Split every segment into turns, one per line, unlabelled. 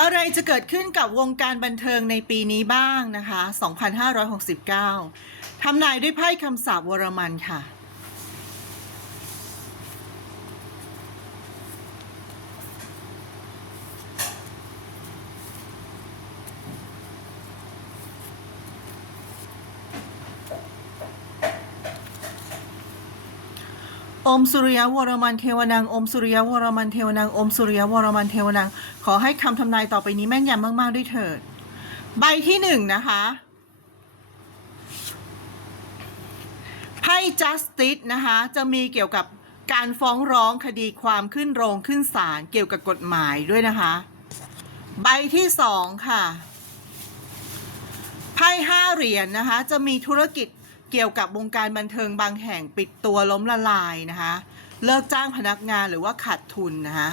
อะไรจะเกิดขึ้นกับวงการบันเทิงในปีนี้บ้างนะคะ 2569 ทำนายด้วยไพ่คำสาบวรมันค่ะ อมสุริยวรมันเทวนังอมสุริยวรมันเทวนังอมสุริยวรมันเทวนัง ขอให้คำทำนายต่อไปนี้แม่นยำมาก ๆ ด้วยเถิด ใบที่หนึ่งนะคะไพ่ justice นะคะ จะมีเกี่ยวกับการฟ้องร้องคดีความขึ้นโรงขึ้นศาลเกี่ยวกับกฎหมายด้วยนะคะ ใบที่สองค่ะไพ่ห้าเหรียญนะคะ จะมีธุรกิจ เกี่ยวกับวงการบันเทิงบางแห่งปิดตัวล้มละลายนะคะ เลิกจ้างพนักงานหรือว่าขาดทุนนะคะ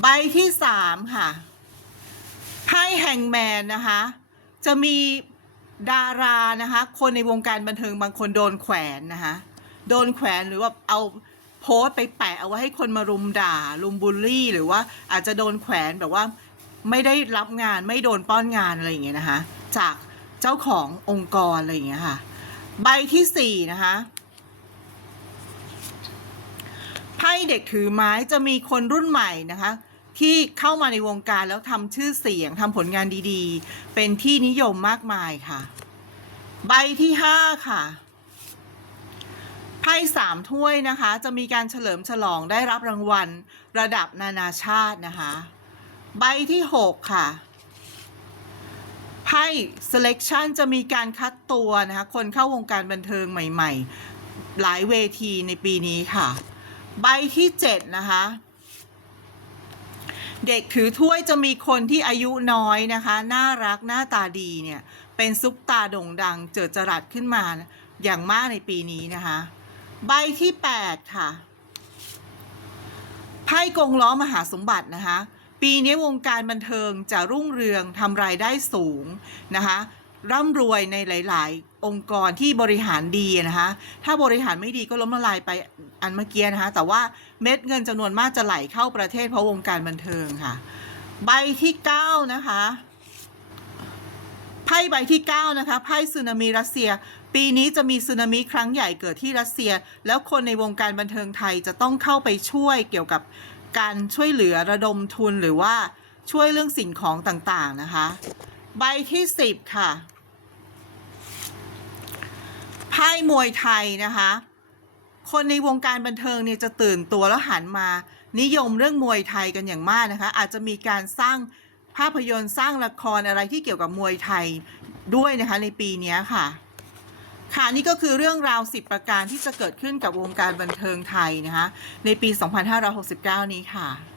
ใบที่สามค่ะไพ่แห่งแมนนะคะ จะมีดารานะคะ คนในวงการบันเทิงบางคนโดนแขวนนะคะ โดนแขวนหรือว่าเอาโพสต์ไปแปะเอาไว้ให้คนมารุมด่า รุมบูลลี่ หรือว่าอาจจะโดนแขวนแบบว่าไม่ได้รับงานไม่โดนป้อนงานอะไรอย่างเงี้ยนะคะ จากเจ้าขององค์กรอะไรอย่างเงี้ยค่ะ ใบที่สี่นะคะไพ่เด็กถือไม้จะมีคนรุ่นใหม่นะคะ ที่เข้ามาในวงการแล้วทำชื่อเสียงทำผลงานดีๆ เป็นที่นิยมมากมายค่ะ ใบที่ห้าค่ะไพ่สามถ้วยนะคะ จะมีการเฉลิมฉลองได้รับรางวัลระดับนานาชาตินะคะ ใบที่หกค่ะ ไพ่ selection จะมีการคัดตัวนะคะ คนเข้าวงการบันเทิงใหม่ ๆ หลายเวทีในปีนี้ค่ะ ใบที่เจ็ดนะคะเด็กถือถ้วยจะมีคนที่อายุน้อยนะคะ น่ารักหน้าตาดีเนี่ย เป็นซุปตาโด่งดัง เจิดจรัสขึ้นมาอย่างมากในปีนี้นะคะ ใบที่ 8 ค่ะ ไพ่กงล้อมหาสมบัตินะคะ ปีนี้วงการบันเทิงจะรุ่งเรืองทำรายได้สูงนะคะร่ำรวยในหลาย ๆ องค์กรที่บริหารดีนะคะถ้าบริหารไม่ดีก็ล้มละลายไปอันเมื่อกี้นะคะแต่ว่าเม็ดเงินจำนวนมากจะไหลเข้าประเทศเพราะวงการบันเทิงค่ะ ใบที่ 9 นะคะไพ่ใบที่ 9 นะคะไพ่สึนามิรัสเซีย ปีนี้จะมีสึนามิครั้งใหญ่เกิดที่รัสเซีย แล้วคนในวงการบันเทิงไทยจะต้องเข้าไปช่วยเกี่ยวกับ การช่วยเหลือระดมทุนหรือว่าช่วยเรื่องสิ่งของต่างๆนะคะ ใบที่10ค่ะไพ่มวยไทยนะคะ คนในวงการบันเทิงเนี่ยจะตื่นตัวแล้วหันมา นิยมเรื่องมวยไทยกันอย่างมากนะคะ อาจจะมีการสร้างภาพยนตร์สร้างละครอะไรที่เกี่ยวกับมวยไทยด้วยนะคะในปีนี้ค่ะ ค่ะนี่ก็คือเรื่องราว 10 ประการที่จะเกิดขึ้นกับวงการบันเทิงไทยนะคะในปี 2569 นี้ค่ะ